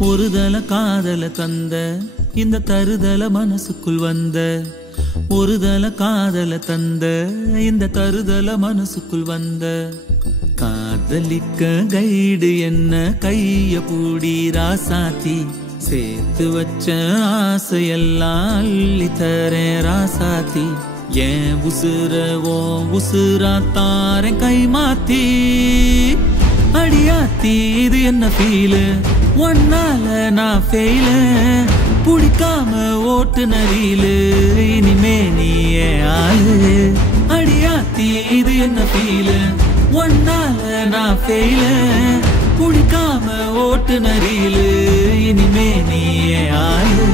ஒருதல காதல தந்த இந்த தருதல மனசுக்குள் வந்த ஒருதல காதல தந்த இந்த தருதல மனசுக்குள் வந்த காதலிக்க கைடு என்ன கைய பூடி ராசாத்தி சேர்த்து வச்ச ஆசையெல்லாம் அள்ளி தரேன் ராசாத்தி ஏன் உசுரவோ உசுரா தாரேன் கை மாத்தி அடியாத்தி இது என்ன ஃபீலு ஒன்னால நான் ஃபெயிலு புடிக்காம ஓட்டு நரியிலு இனிமே நீயே ஆளு அடியாத்தி இது என்ன ஃபீலு ஒன்னால நான் ஃபெயிலு புடிக்காம ஓட்டு நரியிலு இனிமே நீயே ஆளு